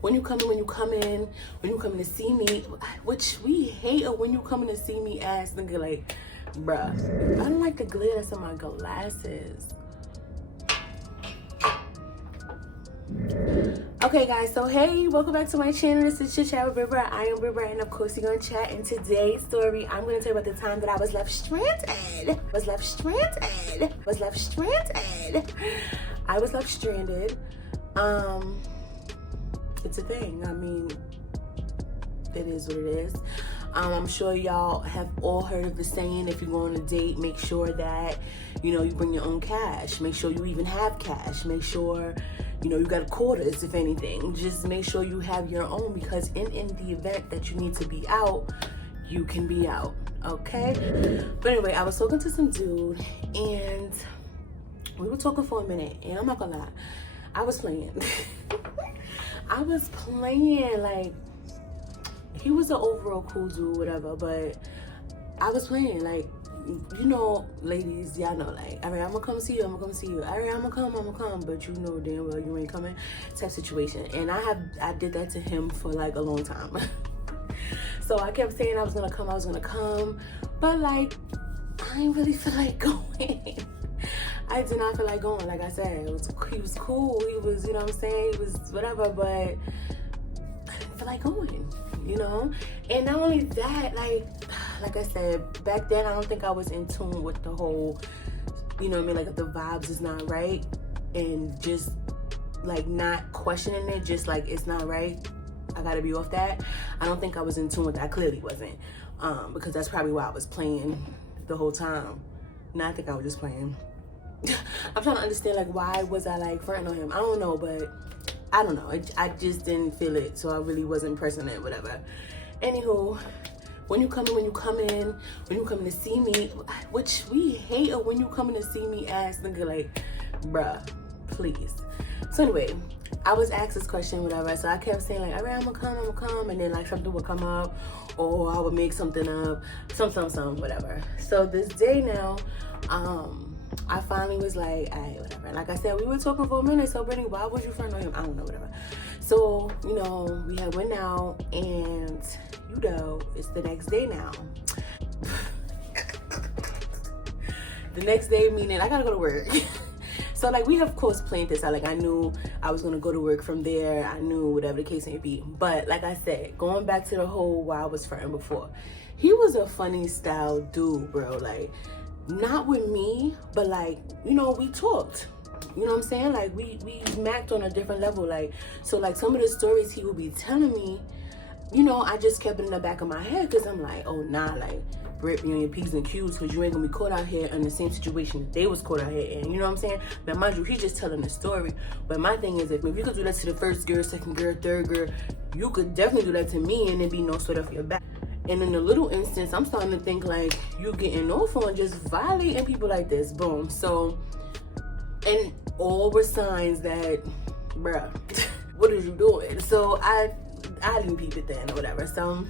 when you coming to see me, which we hate a when you coming to see me ass nigga. Like, bruh, I don't like the glare that's on my glasses. Okay guys, so hey, welcome back to my channel. This is Chit Chat with Bibra. I am Bibra, and of course we're gonna chat. In today's story, I'm gonna tell you about the time that I was left stranded. I was left stranded. It's a thing. I mean, it is what it is. I'm sure y'all have all heard of the saying, if you go on a date, make sure that, you know, you bring your own cash. Make sure you even have cash. Make sure, you know, you got quarters, if anything. Just make sure you have your own, because in the event that you need to be out, you can be out, okay? But anyway, I was talking to some dude, and we were talking for a minute, and I'm not gonna lie, I was playing. I was playing, like, he was an overall cool dude, whatever, but I was playing, like, you know, ladies, y'all know, like, all right, I'm gonna come see you, all right, I'm gonna come, but you know damn well you ain't coming, type situation. And I did that to him for like a long time. So I kept saying I was gonna come, but like, I ain't really feel like going. I did not feel like going. Like I said, he was cool, he was, you know what I'm saying, he was whatever, but I didn't feel like going, you know? And not only that, like I said, back then I don't think I was in tune with the whole, you know what I mean, like if the vibes is not right, and just like not questioning it, just like it's not right, I gotta be off that. I don't think I was in tune with that. I clearly wasn't, because that's probably why I was playing the whole time. No, I think I was just playing. I'm trying to understand, like, why was I like flirting on him? I don't know, but I don't know. I just didn't feel it, so I really wasn't pressing it, whatever. Anywho, when you coming to see me, which we hate a when you coming to see me ass nigga. Like, bruh, please. So anyway, I was asked this question, whatever, so I kept saying like, all right, I'm gonna come, and then like something would come up, or I would make something up, some, whatever. So this day now, I finally was like, all right, whatever. And like I said, we were talking for a minute, so Brittany, why would you friend on him? I don't know, whatever. So, you know, we had went out, and you know, it's the next day now. The next day, meaning I gotta go to work. So like, we of course planned this out. Like, I knew I was gonna go to work from there. I knew whatever the case may be. But like I said, going back to the whole why I was flirting before, he was a funny style dude, bro. Like, not with me, but like, you know, we talked. You know what I'm saying? Like, we macked on a different level. Like, so like some of the stories he would be telling me, you know, I just kept it in the back of my head, because I'm like, oh nah, like, Brit, be on your P's and Q's, because you ain't gonna be caught out here in the same situation they was caught out here in. You know what I'm saying? Now mind you, he's just telling the story, but my thing is, if you could do that to the first girl, second girl, third girl, you could definitely do that to me, and it be no sweat off your back. And in the little instance, I'm starting to think like you getting off on just violating people like this. Boom. So, and all were signs that, bruh, what are you doing? So I didn't peep it then or whatever. So,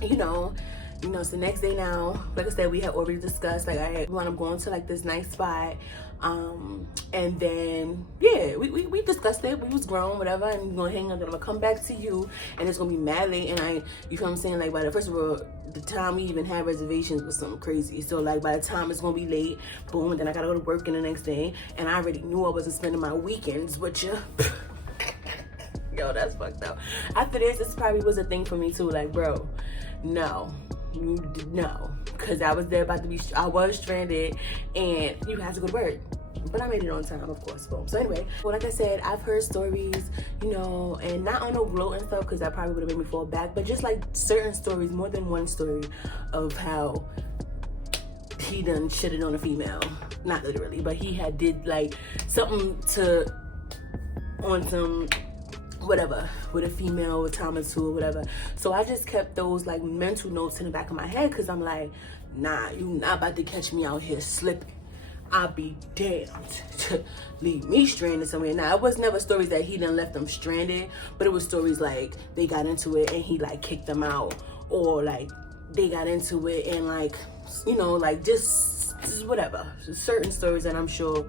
you know, it's the next day now. Like I said, we had already discussed, like, I want to go into like this nice spot. And then, yeah, we discussed it. We was grown, whatever, and we're gonna hang out. I'm gonna come back to you, and it's gonna be mad late. And you feel what I'm saying? Like, by the, first of all, the time we even had reservations was something crazy. So like, by the time it's gonna be late, boom, and then I gotta go to work in the next day, and I already knew I wasn't spending my weekends with you. Yo, that's fucked up. After this probably was a thing for me too. Like, bro, no, because I was there about to be, I was stranded, and you had to go to work. But I made it on time, of course. Boom. So anyway, well, like I said, I've heard stories, you know, and not on no gloating stuff, because that probably would have made me fall back, but just like certain stories, more than one story, of how he done shitted on a female. Not literally, but he had did like something on some whatever with a female, a time or two or whatever. So I just kept those like mental notes in the back of my head, because I'm like, nah, you not about to catch me out here slipping. I'll be damned to leave me stranded somewhere. Now, it was never stories that he done left them stranded, but it was stories like they got into it and he like kicked them out, or like they got into it and like, you know, like just whatever. Certain stories that I'm sure,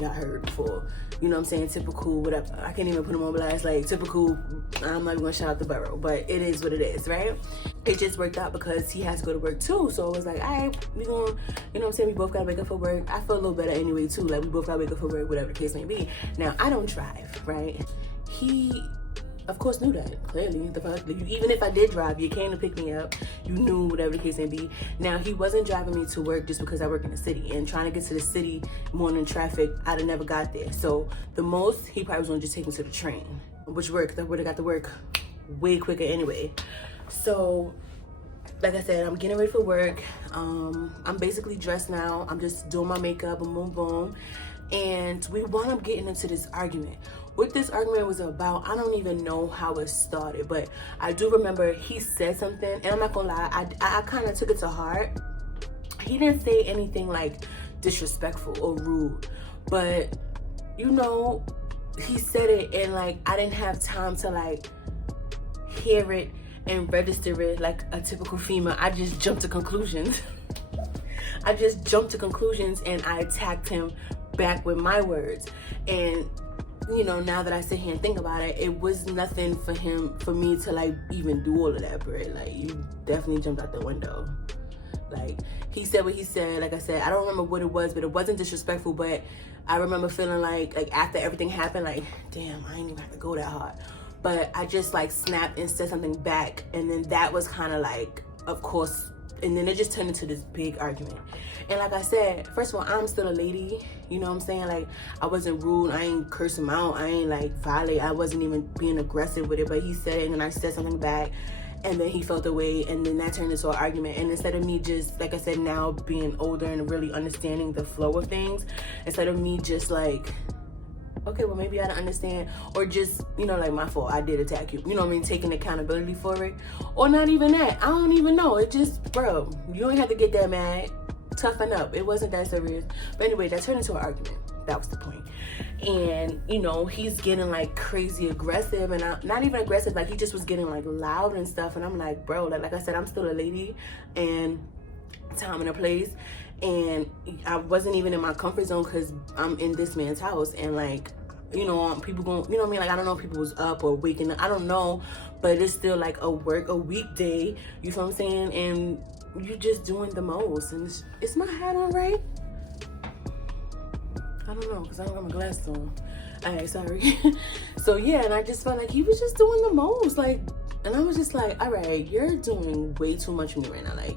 y'all heard before. You know what I'm saying? Typical, whatever. I can't even put him on blast. Like, typical, I'm not even gonna shout out the borough, but it is what it is, right? It just worked out because he has to go to work too. So it was like, all right, we gonna, you know what I'm saying? We both gotta wake up for work. I feel a little better anyway too. Like, we both gotta wake up for work, whatever the case may be. Now, I don't drive, right? He, of course, knew that, clearly. Even if I did drive, you came to pick me up. You knew whatever the case may be. Now, he wasn't driving me to work just because I work in the city. And trying to get to the city, morning traffic, I'd have never got there. So the most, he probably was gonna just take me to the train, which worked. I would have got to work way quicker anyway. So, like I said, I'm getting ready for work. I'm basically dressed now. I'm just doing my makeup, boom, boom, boom. And we wound up getting into this argument. What this argument was about, I don't even know how it started, but I do remember he said something, and I'm not gonna lie, I kind of took it to heart. He didn't say anything like disrespectful or rude, but you know, he said it, and like I didn't have time to like hear it and register it like a typical female. I just jumped to conclusions. And I attacked him back with my words. And you know, now that I sit here and think about it, it was nothing for me to like even do all of that, bro. Like, you definitely jumped out the window. Like, he said what he said. Like I said, I don't remember what it was, but it wasn't disrespectful. But I remember feeling like after everything happened, like, damn, I ain't even have to go that hard. But I just like snapped and said something back, and then that was kind of like, of course, and then it just turned into this big argument. And like I said, first of all, I'm still a lady, you know what I'm saying? Like, I wasn't rude, I ain't curse him out, I ain't like violate, I wasn't even being aggressive with it, but he said it and then I said something back, and then he felt away, and then that turned into an argument. And instead of me just, like I said, now being older and really understanding the flow of things, instead of me just like, okay, well, maybe I don't understand, or just, you know, like, my fault, I did attack you, you know what I mean, taking accountability for it, or not even that, I don't even know, it just, bro, you don't have to get that mad, toughen up, it wasn't that serious. But anyway, that turned into an argument, that was the point. And, you know, he's getting like crazy aggressive, and not even aggressive, like he just was getting like loud and stuff, and I'm like, bro, like I said, I'm still a lady, and time and a place, and I wasn't even in my comfort zone because I'm in this man's house, and like, you know, people going, you know what I mean, like, I don't know if people was up or waking up, I don't know, but it's still like a weekday, you feel what I'm saying, and you just doing the most. And is my hat on right? I don't know, because I don't have my glasses on. Alright, sorry. So yeah, and I just felt like he was just doing the most, like, and I was just like, all right, you're doing way too much for me right now, like,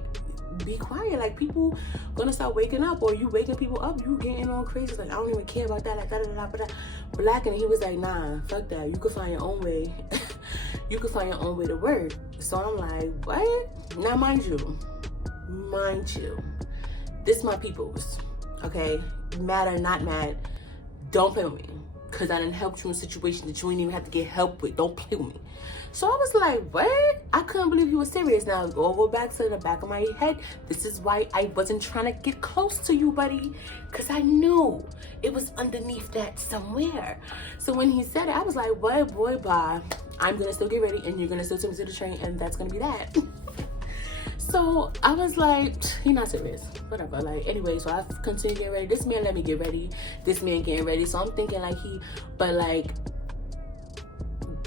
be quiet, like, people gonna start waking up, or you waking people up, you getting all crazy, like, I don't even care about that, like, black. And he was like, nah, fuck that, you could find your own way. You could find your own way to work. So I'm like, what? Now mind you, this my peoples, okay? Mad or not mad, don't play with me, because I done helped you in situations that you ain't even have to get help with. Don't play with me. So I was like, what? I couldn't believe you were serious. Now go back to the back of my head. This is why I wasn't trying to get close to you, buddy, because I knew it was underneath that somewhere. So when he said it, I was like, what, boy, bye. I'm gonna still get ready, and you're gonna still take me to the train, and that's gonna be that. So I was like, you're not serious, whatever. Like, anyway, so I continued getting ready. This man let me get ready. This man getting ready. So I'm thinking like but like,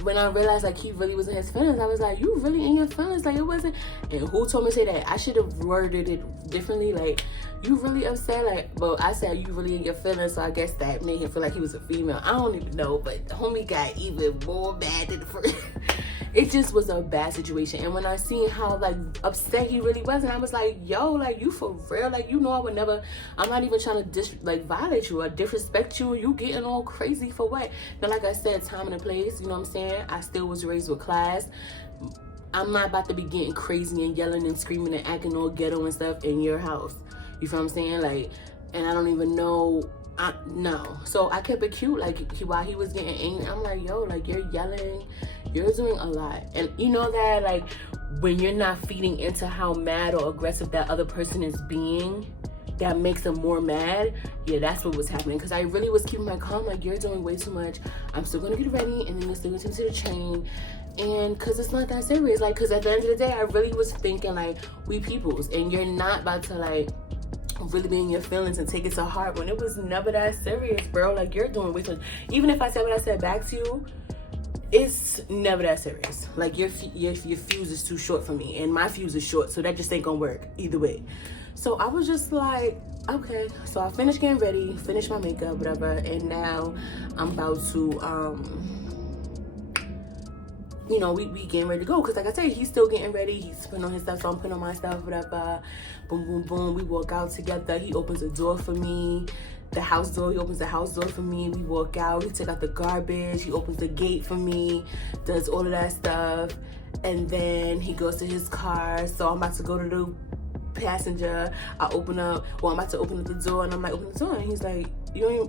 when I realized like he really was in his feelings, I was like, you really in your feelings? Like, it wasn't, and who told me to say that? I should have worded it differently. Like, you really upset? Like, well, I said you really in your feelings, so I guess that made him feel like he was a female. I don't even know, but the homie got even more mad than the first. It just was a bad situation. And when I seen how like upset he really was, and I was like, yo, like, you for real? Like, you know, I would never, I'm not even trying to violate you or disrespect you. You getting all crazy for what? Now, like I said, time and a place, you know what I'm saying? I still was raised with class. I'm not about to be getting crazy and yelling and screaming and acting all ghetto and stuff in your house. You feel what I'm saying? Like, and I don't even know, no. So I kept it cute, like, while he was getting angry, I'm like, yo, like, you're yelling, you're doing a lot. And you know that, like, when you're not feeding into how mad or aggressive that other person is being, that makes them more mad. Yeah, that's what was happening. Because I really was keeping my calm, like, you're doing way too much. I'm still gonna get ready, and then you're still gonna take me to the train. And because it's not that serious, like, because at the end of the day, I really was thinking, like, we peoples, and you're not about to, like, really be in your feelings and take it to heart when it was never that serious, bro. Like, you're doing way too much. Even if I said what I said back to you, it's never that serious. Like, your fuse is too short for me, and my fuse is short, so that just ain't gonna work either way. So I was just like, okay. So I finished getting ready, finished my makeup, whatever, and now I'm about to you know, we getting ready to go, because like I said, he's still getting ready. He's putting on his stuff, so I'm putting on my stuff, whatever. Boom, boom, boom. We walk out together. He opens the door for me, the house door. He opens the house door for me. We walk out. He take out the garbage. He opens the gate for me, does all of that stuff, and then he goes to his car. So I'm about to go to the passenger. I'm about to open up the door, and I'm like, open the door, and he's like,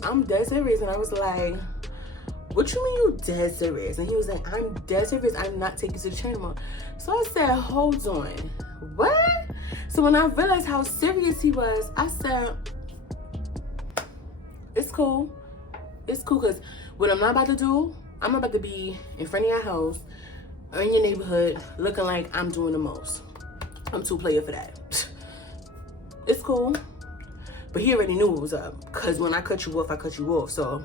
I'm dead serious. And I was like, what you mean you dead serious? And he was like, I'm dead serious. I'm not taking you to the train tomorrow. So I said, hold on, what? So when I realized how serious he was, I said, it's cool. It's cool, because what I'm not about to do, I'm about to be in front of your house or in your neighborhood looking like I'm doing the most. I'm too player for that. It's cool. But he already knew what was up, because when I cut you off, I cut you off. So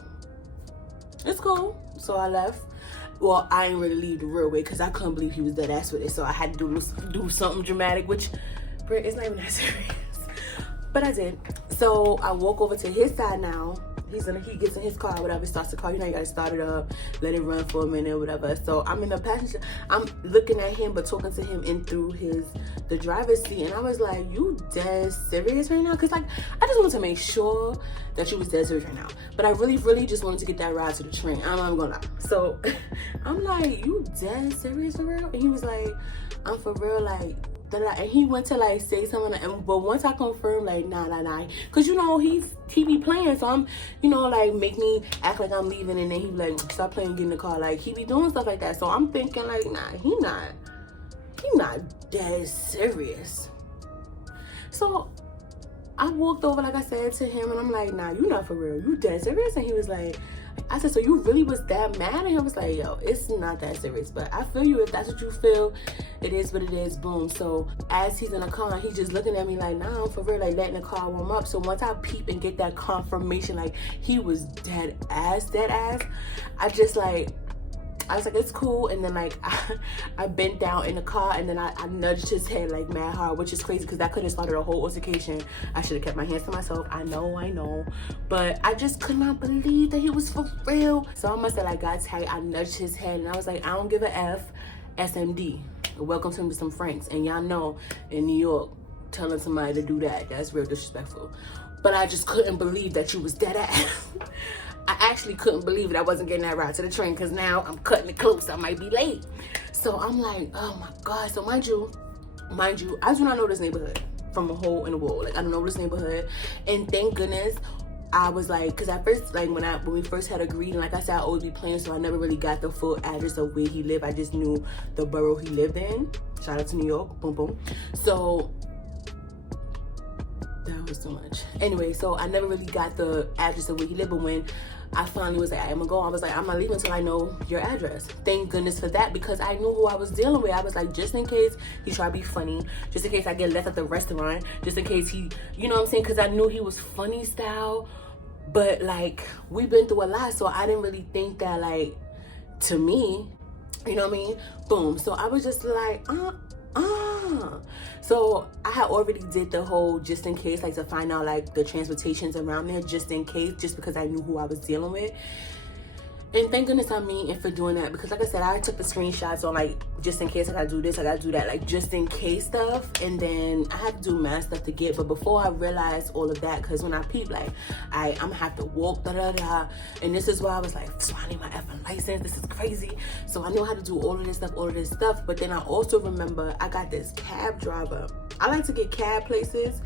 it's cool. So I left. Well, I didn't really leave the real way, because I couldn't believe he was dead ass with it. So I had to do something dramatic, which, bro, it's not even that serious. But I did. So I walk over to his side now. He gets in his car, whatever, starts the car. You know, you gotta start it up, let it run for a minute, whatever. So I'm in the passenger. I'm looking at him, but talking to him in through the driver's seat. And I was like, you dead serious right now? Because, like, I just wanted to make sure that you was dead serious right now. But I really, really just wanted to get that ride to the train. I'm not gonna lie. So I'm like, you dead serious for real? And he was like, I'm for real, like, and he went to like say something, but once I confirmed, like, nah, because, you know, he be playing, so I'm, you know, like, make me act like I'm leaving, and then he like, stop playing, get in the car. Like, he be doing stuff like that. So I'm thinking, like, nah, he not dead serious. So I walked over, like I said, to him, and I'm like, nah, you not for real, you dead serious? And he was like, I said, so you really was that mad? And he was like, yo, it's not that serious, but I feel you. If that's what you feel, it is what it is. Boom. So as he's in the car, he's just looking at me like, nah, I'm for real, like, letting the car warm up. So once I peep and get that confirmation, like, he was dead ass, I was like, it's cool. And then, like, I bent down in the car, and then I nudged his head, like, mad hard, which is crazy, because that could have started a whole altercation. I should have kept my hands to myself. I know. But I just could not believe that he was for real. So I must have, like, got tight. I nudged his head, and I was like, I don't give a F. SMD. Welcome to some Franks. And y'all know, in New York, telling somebody to do that's real disrespectful. But I just couldn't believe that you was dead ass. I actually couldn't believe it. I wasn't getting that ride to the train, because now I'm cutting it close. I might be late. So I'm like, oh my God. So mind you, I do not know this neighborhood from a hole in the wall. Like, I don't know this neighborhood. And thank goodness I was like, because at first, like, when we first had agreed, and like I said, I always be playing, so I never really got the full address of where he lived. I just knew the borough he lived in. Shout out to New York. Boom, boom. So that was too much. Anyway, so I never really got the address of where he lived, but when I finally was like, I'm gonna go, I was like, I'm not leaving until I know your address. Thank goodness for that, because I knew who I was dealing with. I was like, just in case he try to be funny, just in case I get left at the restaurant, just in case he, you know what I'm saying, because I knew he was funny style. But, like, we've been through a lot, so I didn't really think that, like, to me, you know what I mean? Boom. So I was just like, So I had already did the whole just in case, like, to find out, like, the transportations around there, just in case, just because I knew who I was dealing with. And thank goodness on me and for doing that, because like I said, I took the screenshots on, like, just in case I gotta do this, I gotta do that, like, just in case stuff. And then I had to do mad stuff to get, but before I realized all of that, because when I peeped, like, I'm gonna have to walk, and this is why I was like, so I need my effing license, this is crazy. So I know how to do all of this stuff, but then I also remember I got this cab driver. I like to get cab places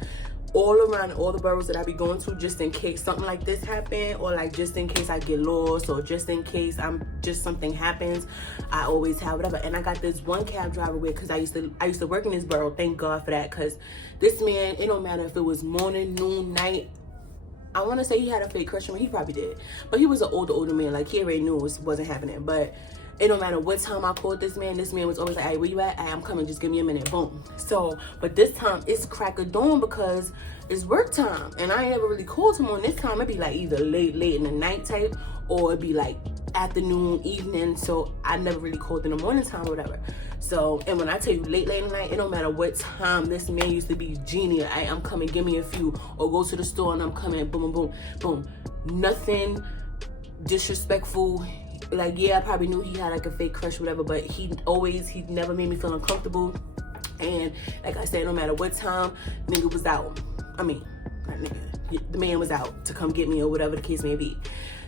all around all the boroughs that I be going to, just in case something like this happen, or like just in case I get lost, or just in case something happens. I always have whatever. And I got this one cab driver with, because I used to work in this borough. Thank God for that, because this man, it don't matter if it was morning, noon, night. I want to say he had a fake crush on me. He probably did, but he was an older man. Like, he already knew it wasn't happening. But it don't matter what time I called this man was always like, hey, where you at? Hey, I'm coming, just give me a minute, boom. So, but this time it's crack of dawn because it's work time. And I ain't never really called him on this time. It'd be like either late in the night type, or it'd be like afternoon, evening. So I never really called in the morning time or whatever. So, and when I tell you late in the night, it don't matter what time. This man used to be genius. I'm coming, give me a few, or go to the store and I'm coming, boom, boom, boom. Nothing disrespectful. Like, yeah, I probably knew he had like a fake crush or whatever, but he never made me feel uncomfortable. And like I said, no matter what time, nigga was out. I mean, not nigga, the man was out to come get me or whatever the case may be.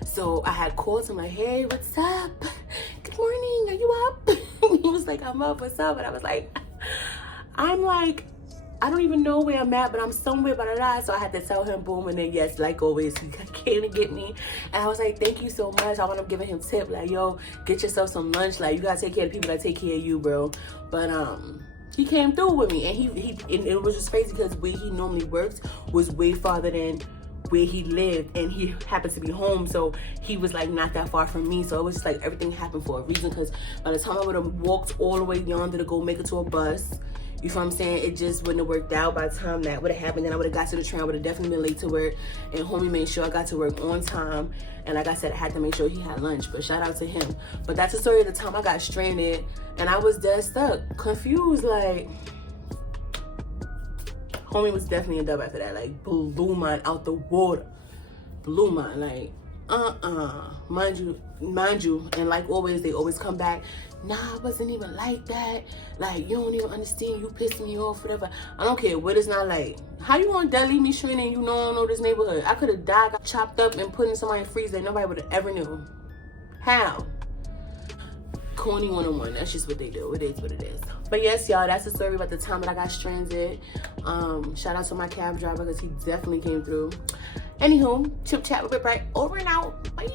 So I had called him like, hey, what's up? Good morning, are you up? He was like, I'm up, what's up? And I was like, I don't even know where I'm at, but I'm somewhere, blah, blah, blah. So I had to tell him, boom, and then yes, like always, he came to get me. And I was like, thank you so much. I wound up giving him tip, like, yo, get yourself some lunch. Like, you gotta take care of the people that take care of you, bro. But he came through with me, and it was just crazy because where he normally works was way farther than where he lived, and he happened to be home, so he was like not that far from me. So it was just like everything happened for a reason, because by the time I would have walked all the way yonder to go make it to a bus, you feel what I'm saying, it just wouldn't have worked out. By the time that would have happened, then I would have got to the train. I would have definitely been late to work, and homie made sure I got to work on time. And like I said, I had to make sure he had lunch, but shout out to him. But that's the story of the time I got stranded and I was dead stuck, confused, like, homie was definitely a dub after that. Like, blew mine out the water. Blew mine, like, mind you, and like always, they always come back, nah, it wasn't even like that. Like, you don't even understand, you pissing me off, whatever. I don't care what it's not like. How you gonna dead leave me stranded and you know I don't know this neighborhood? I could have died, got chopped up, and put in somebody's freezer that nobody would have ever knew. How? Corny 101, that's just what they do. It is what it is. But yes, y'all, that's the story about the time that I got stranded. Shout out to my cab driver because he definitely came through. Anywho, chip chat with Bit Bright, over and out. Bye.